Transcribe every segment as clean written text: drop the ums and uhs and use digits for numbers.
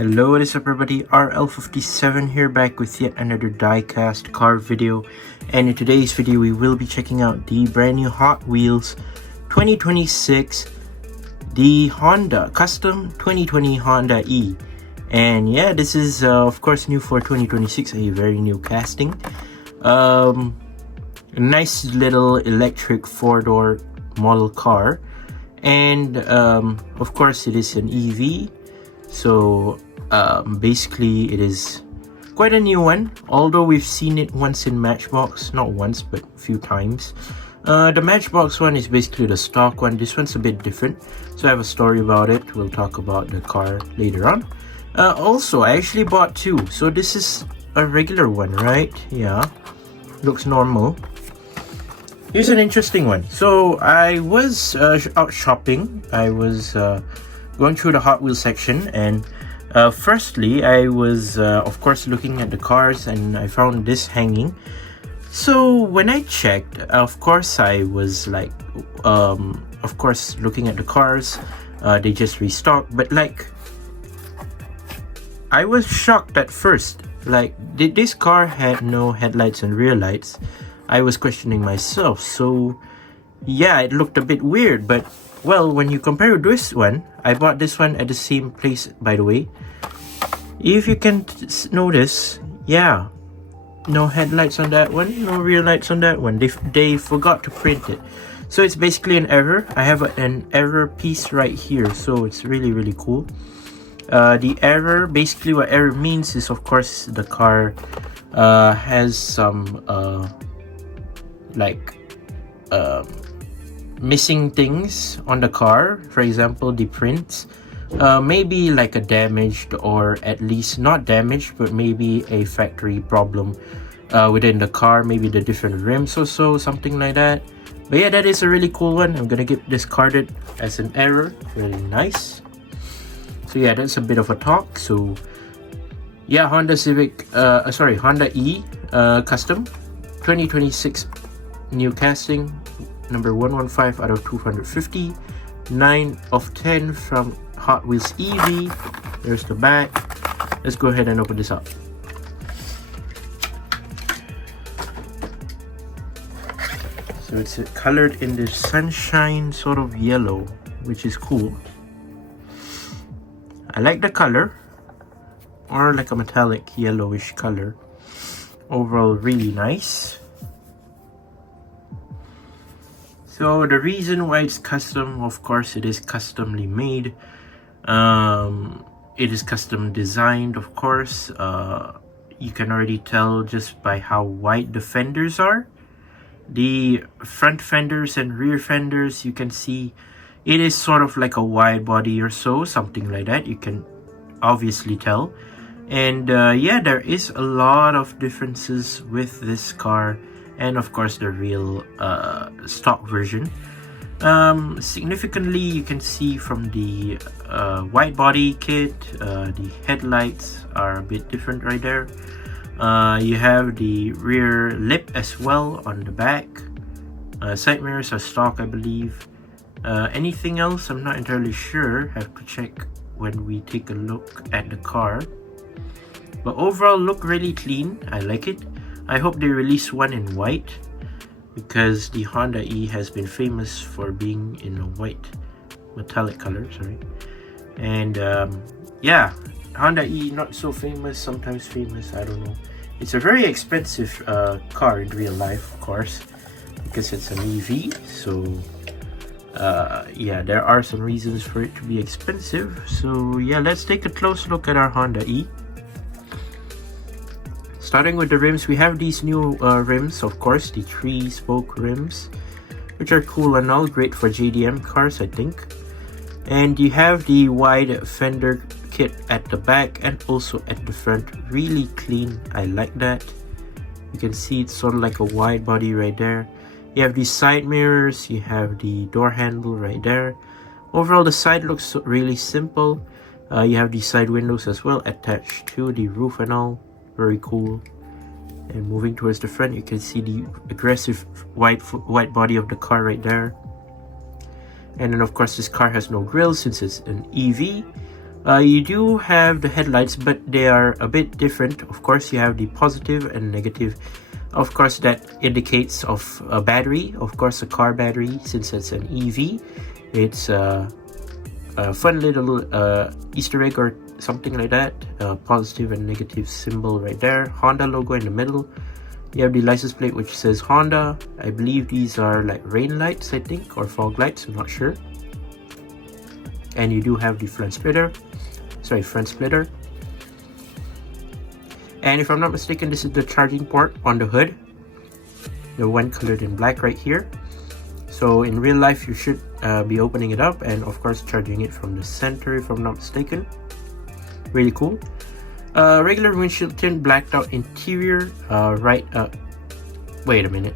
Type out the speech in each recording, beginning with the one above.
Hello, what is up everybody, RL57 here, back with yet another diecast car video. And in today's video we will be checking out the brand new Hot Wheels 2026, the Honda Custom 2020 Honda E. And yeah, this is of course new for 2026, a very new casting. A nice little electric 4-door model car. And of course it is an EV. So basically it is quite a new one, although we've seen it once in Matchbox, not once but a few times. The Matchbox one is basically the stock one. This one's a bit different, so I have a story about it. We'll talk about the car later on. Also, I actually bought two, so this is a regular one, right? Yeah, looks normal. Here's an interesting one. So I was out shopping. I was going through the Hot Wheels section, and firstly I was of course looking at the cars, and I found this hanging. So when I checked, of course I was like of course looking at the cars. They just restocked, but like I was shocked at first. Like, this car had no headlights and rear lights. I was questioning myself. So yeah, it looked a bit weird, but well, when you compare this one, I bought this one at the same place, by the way. If you can notice, yeah, no headlights on that one, no rear lights on that one. They forgot to print it. So it's basically an error. I have an error piece right here, so it's really cool. The error, basically what error means is, of course, the car has some missing things on the car. For example, the prints, maybe like a damaged, or at least not damaged, but maybe a factory problem within the car, maybe the different rims or so, something like that. But yeah, that is a really cool one. I'm gonna get discarded as an error. Really nice. So yeah, that's a bit of a talk. So yeah, Honda E Custom 2026 new casting, number 115 out of 250, 9 of 10 from Hot Wheels EV. There's the back. Let's go ahead and open this up. So it's colored in this sunshine sort of yellow, which is cool. I like the color, or like a metallic yellowish color. Overall, really nice. So the reason why it's custom, of course, it is customly made. It is custom designed, of course. You can already tell just by how wide the fenders are. The front fenders and rear fenders, you can see it is sort of like a wide body or so, something like that. You can obviously tell. And yeah, there is a lot of differences with this car, and of course the real stock version. Significantly, you can see from the wide body kit, the headlights are a bit different right there. You have the rear lip as well on the back. Side mirrors are stock, I believe. Anything else, I'm not entirely sure. Have to check when we take a look at the car. But overall, look really clean. I like it. I hope they release one in white, because the Honda E has been famous for being in a white metallic color, sorry. And yeah, Honda E not so famous, sometimes famous, I don't know. It's a very expensive car in real life, of course, because it's an EV. So yeah, there are some reasons for it to be expensive. So yeah, let's take a close look at our Honda E. Starting with the rims, we have these new rims, of course, the 3-spoke rims, which are cool and all, great for JDM cars, I think. And you have the wide fender kit at the back and also at the front, really clean. I like that. You can see it's sort of like a wide body right there. You have these side mirrors, you have the door handle right there. Overall, the side looks really simple. You have these side windows as well attached to the roof and all. Very cool. And moving towards the front, you can see the aggressive white body of the car right there. And then of course this car has no grille since it's an EV. You do have the headlights, but they are a bit different. Of course, you have the positive and negative. Of course, that indicates of a battery. Of course, a car battery, since it's an EV. It's a fun little Easter egg or something like that. Positive and negative symbol right there. Honda logo in the middle. You have the license plate which says Honda. I believe these are like rain lights, I think, or fog lights. I'm not sure. And you do have the front splitter. And if I'm not mistaken, this is the charging port on the hood, the one colored in black right here. So in real life you should be opening it up and of course charging it from the center, if I'm not mistaken. Really cool. Regular windshield tint, blacked out interior. Wait a minute,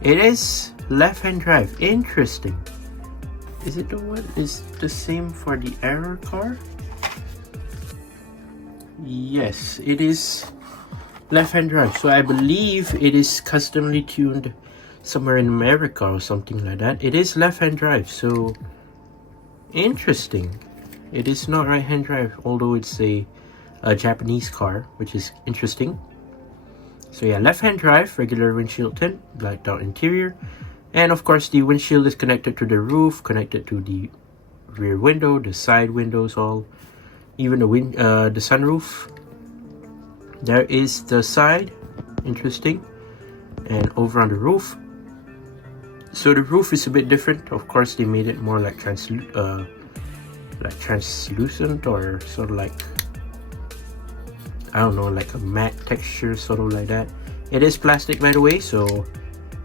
it is left-hand drive. Interesting. Is it the one is the same for the error car? Yes, it is left-hand drive. So I believe it is customly tuned somewhere in America or something like that. It is left-hand drive, so interesting. It is not right-hand drive, although it's a Japanese car, which is interesting. So yeah, left-hand drive, regular windshield tint, blacked out interior, and of course the windshield is connected to the roof, connected to the rear window, the side windows, all, even the sunroof. There is the side, interesting, and over on the roof. So the roof is a bit different. Of course, they made it more like translucent, or sort of like, I don't know, like a matte texture, sort of like that. It is plastic, by the way, so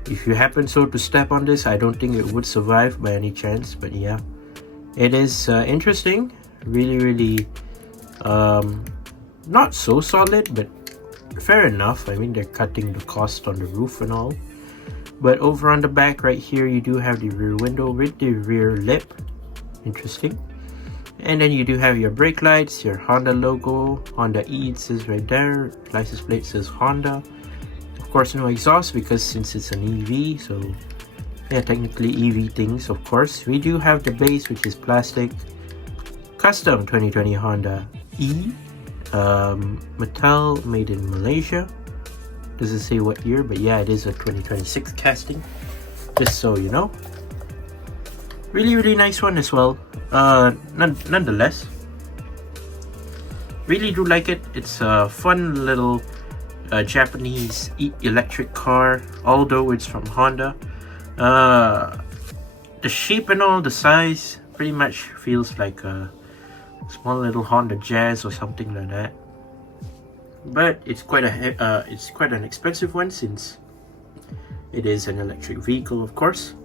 if you happen to step on this, I don't think it would survive by any chance. But yeah, it is interesting. Really not so solid, but fair enough. I mean, they're cutting the cost on the roof and all. But over on the back right here, you do have the rear window with the rear lip. Interesting. And then you do have your brake lights, your Honda logo, Honda E, it says right there. License plate says Honda. Of course, no exhaust because since it's an EV, so yeah, technically EV things, of course. We do have the base, which is plastic. Custom 2020 Honda E. Metal, made in Malaysia. Doesn't say what year, but yeah, it is a 2026 casting, just so you know. Really nice one as well. Nonetheless, really do like it. It's a fun little Japanese electric car, although it's from Honda. The shape and all, the size, pretty much feels like a small little Honda Jazz or something like that. But it's quite an expensive one since it is an electric vehicle, of course.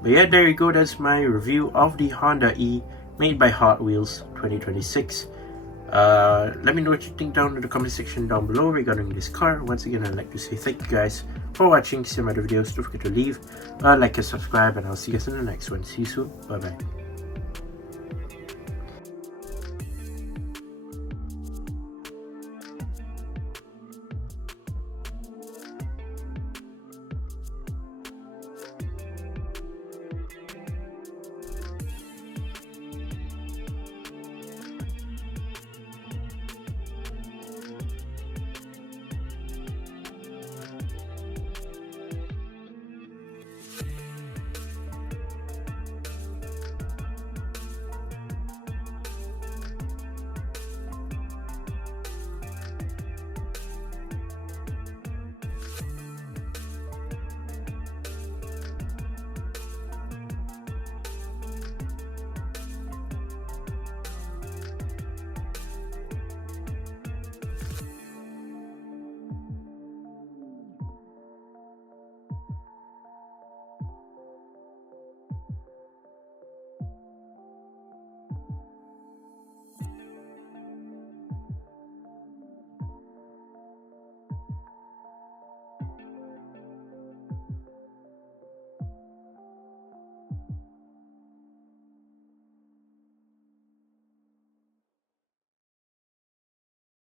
But yeah, there you go. That's my review of the Honda E made by Hot Wheels 2026. Let me know what you think down in the comment section down below regarding this car. Once again, I'd like to say thank you guys for watching. See my other videos. Don't forget to leave a like and subscribe, and I'll see you guys in the next one. See you soon. Bye bye.